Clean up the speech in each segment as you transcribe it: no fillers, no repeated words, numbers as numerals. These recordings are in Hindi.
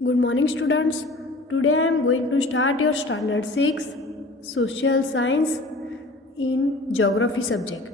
Good morning, students. Today I am going to start your standard 6 social science in geography subject.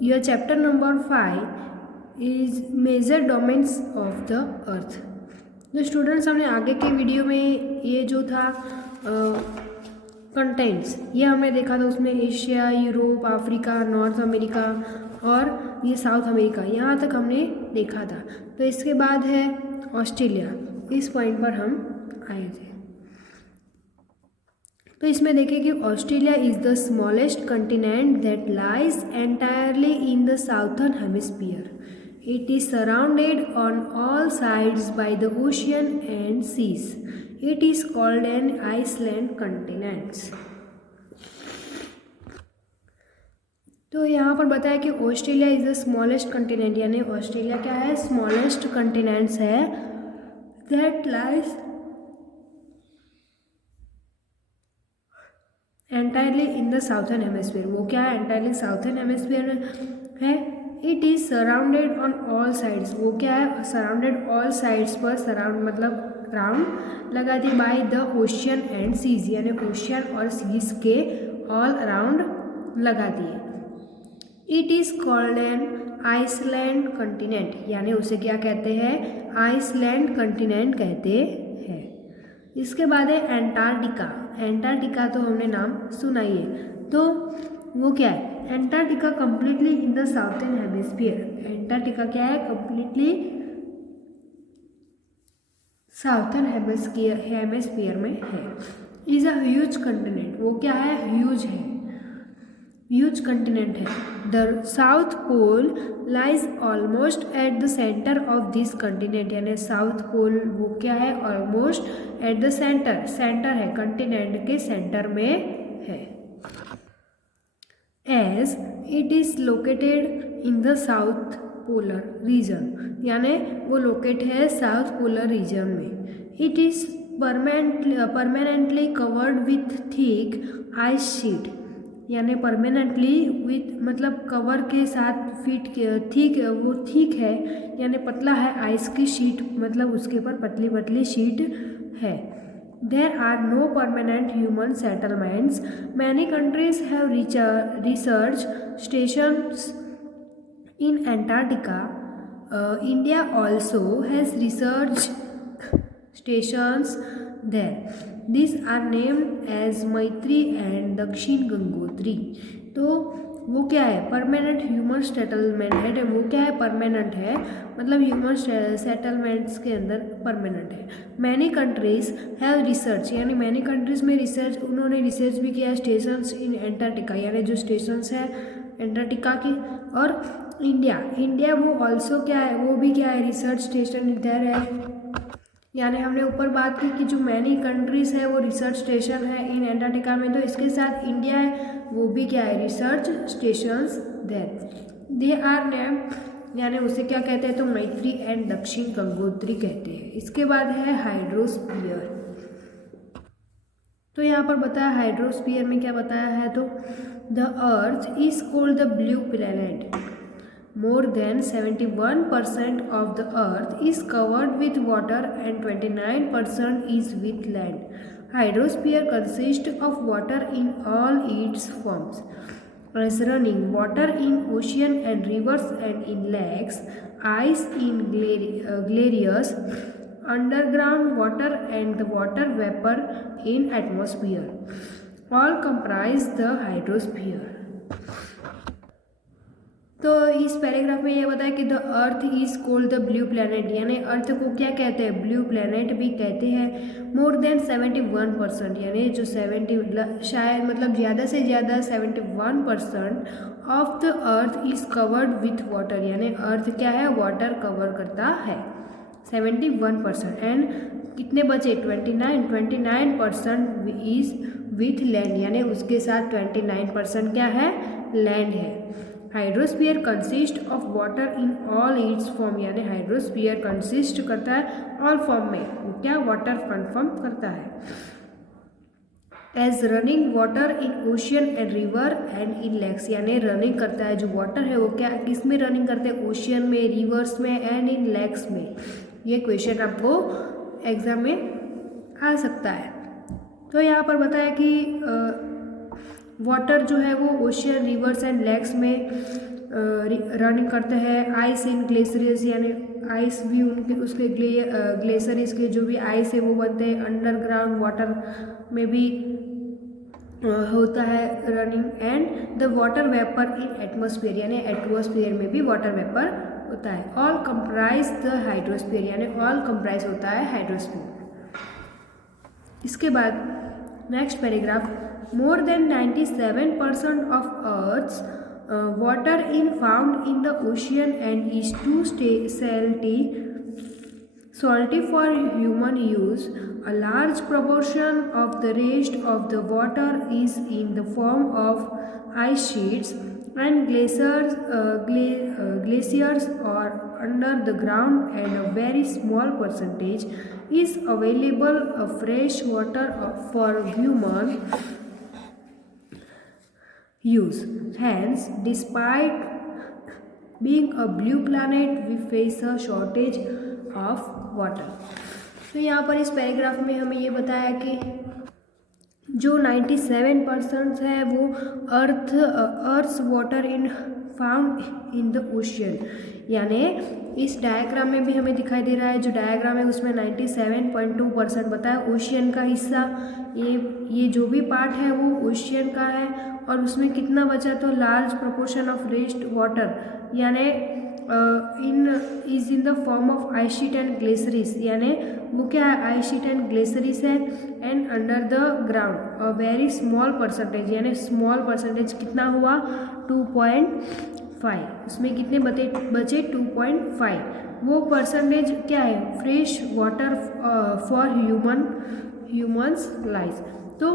Your chapter number 5 is major domains of the earth. तो स्टूडेंट्स हमने आगे के वीडियो में ये जो था कंटेंट्स ये हमें देखा था, उसमें Asia, Europe, Africa, north America और ये साउथ अमेरिका, यहाँ तक हमने देखा था। तो इसके बाद है ऑस्ट्रेलिया, इस पॉइंट पर हम आए थे। तो इसमें देखें कि Australia is the smallest continent that lies entirely in the southern hemisphere. It is surrounded on all sides by the ocean and seas. It is called an island continent. तो यहाँ पर बताया कि Australia is the smallest continent, यानी ऑस्ट्रेलिया क्या है, स्मॉलेस्ट कंटिनेंट्स है that lies entirely in the southern hemisphere. वो क्या है, एंटायरली साउथर्न हेमिस्फीयर है। It is surrounded on all sides, वो क्या है, सराउंडेड ऑल साइड्स पर, सराउंड मतलब राउंड लगा दी by the ocean and seas, यानी ओशियन और सीज के ऑल अराउंड लगा दिए। It is called an island continent, यानी उसे क्या कहते हैं, आइसलैंड कंटिनेंट कहते हैं। इसके बाद है एंटार्क्टिका। एंटार्क्टिका तो हमने नाम सुना ही है, तो वो क्या है, Antarctica completely in the southern hemisphere. Antarctica क्या है, कम्प्लीटली साउथर्न हेमिस्फीयर में है। इज अ ह्यूज कंटिनेंट, वो क्या है, ह्यूज है, ह्यूज कंटिनेंट है। The South Pole lies almost at the centre of this continent, यानी साउथ पोल वो क्या है, almost at the centre, centre है, कंटिनेंट के सेंटर में है। As it is located in the south polar region, यानी वो लोकेट है साउथ पोलर रीजन में। It is permanently covered with thick ice sheet, यानी परमानेंटली विथ मतलब कवर के साथ फिट थिक, वो थिक है यानी पतला है, आइस की शीट मतलब उसके ऊपर पतली पतली शीट है। There are no permanent human settlements. Many countries have research stations in Antarctica. India also has research stations there. These are named as Maitri and Dakshin Gangotri. तो वो क्या है, परमानेंट ह्यूमन सेटलमेंट है, वो क्या है, परमानेंट है, मतलब ह्यूमन सेटलमेंट्स के अंदर परमानेंट है। मैनी कंट्रीज हैव रिसर्च, यानी मैनी कंट्रीज में रिसर्च, उन्होंने रिसर्च भी किया स्टेशंस इन एंटार्क्टिका, यानी जो स्टेशंस है एंटार्क्टिका की। और इंडिया वो ऑल्सो क्या है, वो भी क्या है, रिसर्च स्टेशन इधर है, यानी हमने ऊपर बात की कि जो मैनी कंट्रीज़ है वो रिसर्च स्टेशन है इन एंटार्क्टिका में, तो इसके साथ इंडिया है वो भी क्या है, research stations there. They are name, यानी उसे क्या कहते हैं, तो मैत्री एंड दक्षिण गंगोत्री कहते हैं। इसके बाद है हाइड्रोस्फीयर। तो यहाँ पर बताया हाइड्रोस्फीयर में क्या बताया है, तो the earth is called the blue planet. More than 71% of the earth is covered with water and 29% is with land. Hydrosphere consists of water in all its forms, as running water in ocean and rivers and in lakes, ice in glaciers, underground water and the water vapor in atmosphere. All comprise the hydrosphere. तो इस पैराग्राफ में ये बताया कि the earth is called the blue planet, यानी अर्थ को क्या कहते हैं, ब्लू प्लैनेट भी कहते हैं। मोर देन 71%, यानी जो 70 शायद मतलब ज़्यादा से ज़्यादा 71% of the earth is covered with water, यानी अर्थ क्या है, वाटर कवर करता है 71%। एंड कितने बचे, 29% इज विथ लैंड, यानी उसके साथ 29% क्या है, लैंड है। Hydrosphere consist of water in all it's form, यानी हाइड्रोस्फीयर कंसिस्ट करता है ऑल फॉर्म में, वो क्या वाटर कन्फर्म करता है। As running water in ocean and river and in lakes, यानी रनिंग करता है जो वाटर है वो क्या किस में रनिंग करते हैं, ओशियन में, रिवर्स में एंड इन लेक्स में, ये क्वेश्चन आपको एग्ज़ाम में आ सकता है। तो यहाँ पर बताया कि वाटर जो है वो ओशियन, रिवर्स एंड लेक्स में रनिंग करते हैं। आइस इन ग्लेशियर्स, यानी आइस भी उनके उसके ग्लेशियर्स के जो भी आइस है वो बनते हैं। अंडरग्राउंड वाटर में भी होता है running. And the water vapour in atmosphere, यानी एटमॉस्फेयर में भी वाटर वेपर होता है। ऑल कंप्राइज द हाइड्रोस्फीयर, यानी ऑल कंप्राइज होता है हाइड्रोस्फीयर। इसके बाद next paragraph, more than 97% of earth's water in found in the ocean and is too salty for human use. A large proportion of the rest of the water is in the form of ice sheets and glaciers or under the ground, and a very small percentage is available of fresh water for human use. Hence, despite being a blue planet, we face a shortage of water. तो यहाँ पर इस पैराग्राफ में हमें ये बताया कि जो 97% है वो earth's water in found in the ocean, यानी इस डायग्राम में भी हमें दिखाई दे रहा है, जो डायग्राम है उसमें 97.2% बताया ओशियन का हिस्सा। ये जो भी पार्ट है वो ओशियन का है, और उसमें कितना बचा, तो large proportion of rest water, यानी in the form of ice sheet and glaciers, यानी वो क्या है, आइस शीट एंड ग्लेशियर्स है। And under the ground a very small percentage, यानी स्मॉल परसेंटेज कितना हुआ, 2.5, उसमें कितने बचे 2.5, वो परसेंटेज क्या है, fresh water for humans life. तो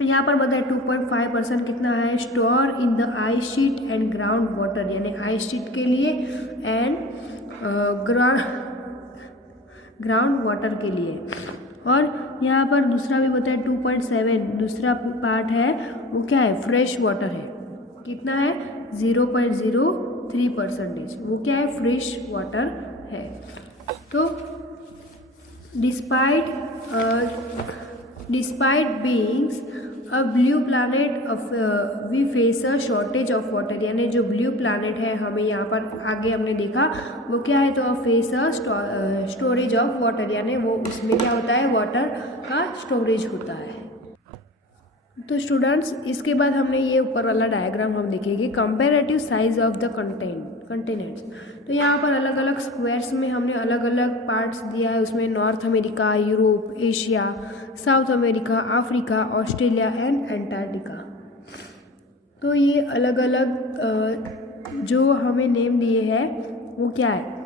यहाँ पर बताए 2.5% कितना है, store in the ice sheet and ground water, यानी आइस शीट के लिए एंड ग्राउंड वाटर के लिए। और यहाँ पर दूसरा भी बताया 2.7, दूसरा पार्ट है वो क्या है, फ्रेश वाटर है, कितना है 0.03%, वो क्या है, फ्रेश वाटर है। तो despite beings a blue planet we face a shortage of water, यानी जो ब्लू प्लानेट है हमें यहाँ पर आगे हमने देखा वो क्या है, तो face a storage of water, यानी वो उसमें क्या होता है, वाटर का स्टोरेज होता है। तो स्टूडेंट्स इसके बाद हमने ये ऊपर वाला डायग्राम हम देखेंगे, comparative size of the continents. तो यहाँ पर अलग अलग स्क्वायर्स में हमने अलग अलग पार्ट्स दिया है, उसमें north America, Europe, Asia, south America, Africa, Australia and Antarctica. तो ये अलग अलग जो हमें नेम दिए हैं वो क्या है।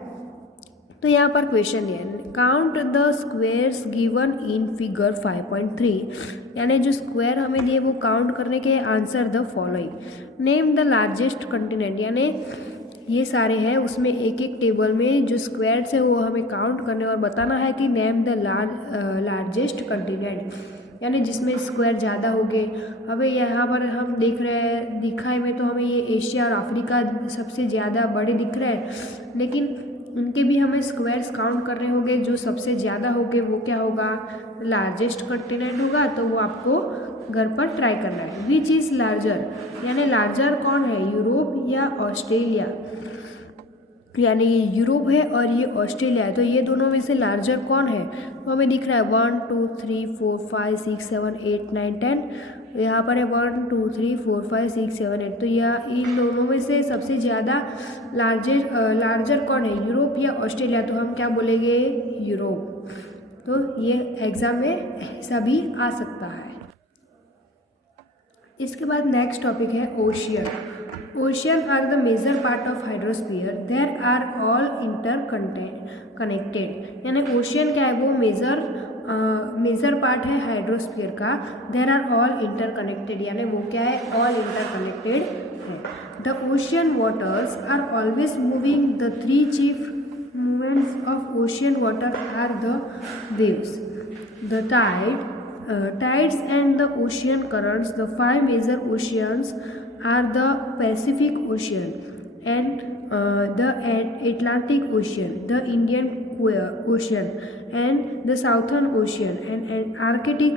तो यहाँ पर क्वेश्चन है, count the squares given in figure 5.3, यानी जो स्क्वायर हमें दिए वो काउंट करने के, answer the following, name the largest continent, यानी ये सारे हैं उसमें एक एक टेबल में जो स्क्वायर्स है वो हमें काउंट करने और बताना है कि नेम द लार्जेस्ट कंटिनेंट, यानी जिसमें स्क्वायर ज़्यादा हो गए। अभी यहाँ पर हम देख रहे हैं दिखाई में तो हमें ये एशिया और अफ्रीका सबसे ज़्यादा बड़े दिख रहे हैं, लेकिन उनके भी हमें स्क्वायर्स काउंट करने होंगे, जो सबसे ज़्यादा होंगे वो क्या होगा, लार्जेस्ट कंटिनेंट होगा। तो वो आपको घर पर ट्राई करना है। विच इज़ लार्जर, यानी लार्जर कौन है, यूरोप या ऑस्ट्रेलिया, यानी ये यूरोप है और ये ऑस्ट्रेलिया है, तो ये दोनों में से लार्जर कौन है, तो हमें दिख रहा है 1 2 3 4 5 6 7 8 9 10, यहाँ पर है 1 2 3 4 5 6 7 8, तो यह इन दोनों में से सबसे ज़्यादा लार्जर कौन है, यूरोप या ऑस्ट्रेलिया, तो हम क्या बोलेंगे, यूरोप। तो ये एग्ज़ाम में ऐसा भी आ सकता है। इसके बाद नेक्स्ट टॉपिक है ocean. Ocean are the major part of hydrosphere, there are all connected, यानी ओशियन क्या है, वो मेजर पार्ट है हाइड्रोस्फीयर का। देयर आर ऑल इंटरकनेक्टेड, यानी वो क्या है, ऑल इंटरकनेक्टेड है। The ocean waters are always moving, the 3 chief movements of ocean water are the waves, the tides and the ocean currents. The 5 major oceans are the Pacific Ocean, and the Atlantic Ocean, the Indian Ocean, and the Southern Ocean and Arctic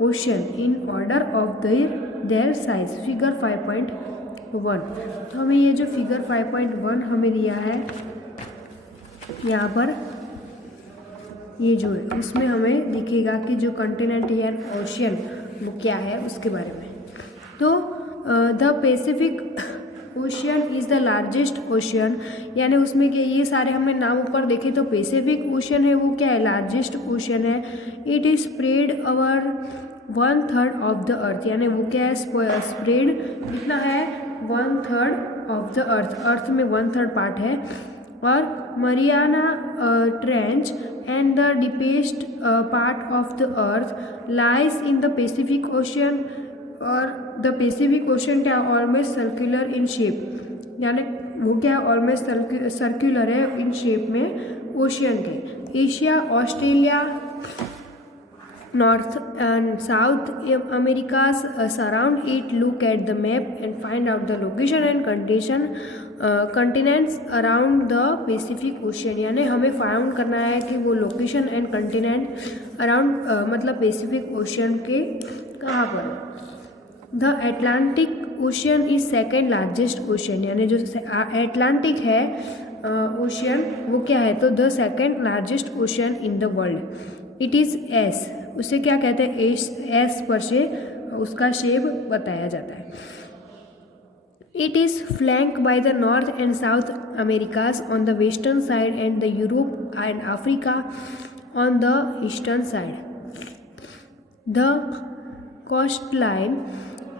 Ocean in order of their size. Figure 5.1. तो हमें ये जो फिगर 5.1 हमें दिया है यहाँ पर, ये जो है उसमें हमें दिखेगा कि जो कंटिनेंट या ओशियन वो क्या है उसके बारे में. तो the Pacific ocean is the largest ocean, यानी उसमें कि ये सारे हमने नाम ऊपर देखे तो पैसिफिक ओशियन है वो क्या है, लार्जेस्ट ओशियन है. It is spread over 1/3 of the earth, यानी वो क्या है, स्प्रेड कितना है, 1/3 ऑफ द अर्थ में 1/3 पार्ट है. और Mariana trench and the deepest part of the earth lies in the Pacific ocean. और द पैसिफिक ओशन क्या, ऑलमोस्ट सर्कुलर इन शेप, यानी वो क्या ऑलमोस्ट सर्कुलर है इन शेप में ओशियन के. Asia, Australia, north and south America surround it. Look at the map and find out the location and condition continents around the Pacific ocean, यानी हमें फाउंड करना है कि वो लोकेशन एंड कंटिनेंट अराउंड मतलब पैसिफिक ओशियन के कहाँ पर. The Atlantic ocean is second largest ocean, यानी जो एटलांटिक है ओशियन वो क्या है, तो the second largest ocean in the world. It is S, उसे क्या कहते हैं, एस पर से उसका शेप बताया जाता है. It is flank by the North and South Americas on the western side and the Europe and Africa on the eastern side. The coastline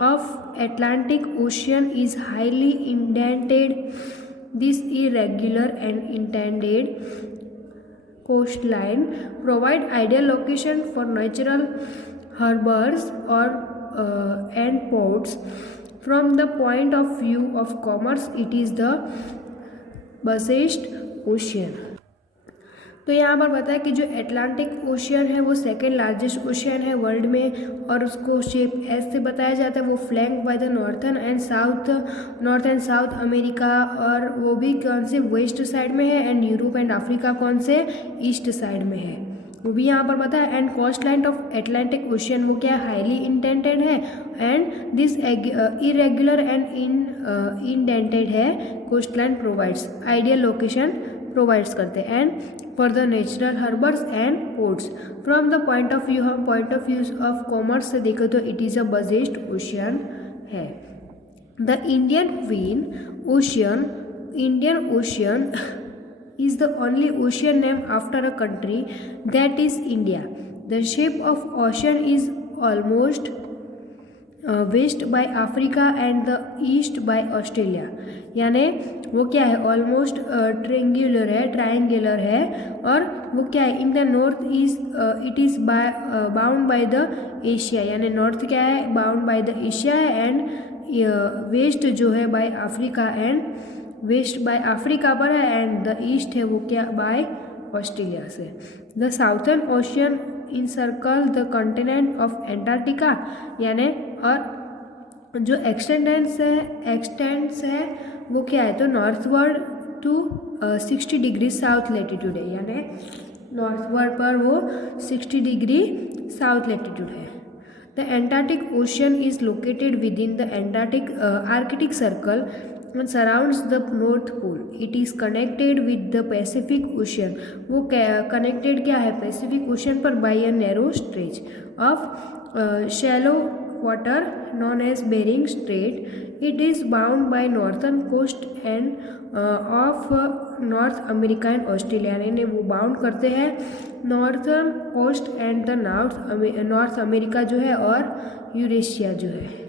of Atlantic Ocean is highly indented. This irregular and indented coastline provide ideal location for natural harbors or and ports. From the point of view of commerce, it is the busiest ocean. तो यहाँ पर बताया कि जो एटलांटिक ओशियन है वो सेकेंड लार्जेस्ट ओशियन है वर्ल्ड में, और उसको शेप एस से बताया जाता है. वो flank by the North and south America, और वो भी कौन से, वेस्ट साइड में है. एंड यूरोप एंड अफ्रीका कौन से, ईस्ट साइड में है, वो भी यहाँ पर बताया. And coast line of Atlantic ocean वो क्या, हाईली इंडेंटेड है. And this irregular and indented है. Coast line provides ideal location provides करते हैं. And for the natural harbours and ports. From the point of view, हम point of view of commerce से देखें तो it is a biggest ocean है. The Indian ocean is the only ocean named after a country, that is India. The shape of ocean is almost west by Africa and the east by Australia. यानी वो क्या है, ऑलमोस्ट ट्रायंगुलर है. और वो क्या है, in the north is it is bound by the Asia, यानी नॉर्थ क्या है, बाउंड बाय द एशिया है. एंड वेस्ट जो है by Africa, and west by Africa पर है. एंड द ईस्ट है वो क्या, बाय ऑस्ट्रेलिया से. The southern ocean encircle the continent of Antarctica, यानी और जो एक्सटेंड्स है वो क्या है, तो northward to 60 degree south latitude है, यानी नॉर्थवर्ड पर वो 60 डिग्री साउथ लेटीट्यूड है. The Antarctic ocean is located with in the Arctic circle and surrounds the North Pole. It is connected with the Pacific Ocean. वो connected क्या है, Pacific Ocean पर by a narrow stretch of shallow water known as Bering Strait. It is bound by northern coast and of North America and Australia. यानी वो बाउंड करते हैं northern coast and the North America जो है और यूरेशिया जो है.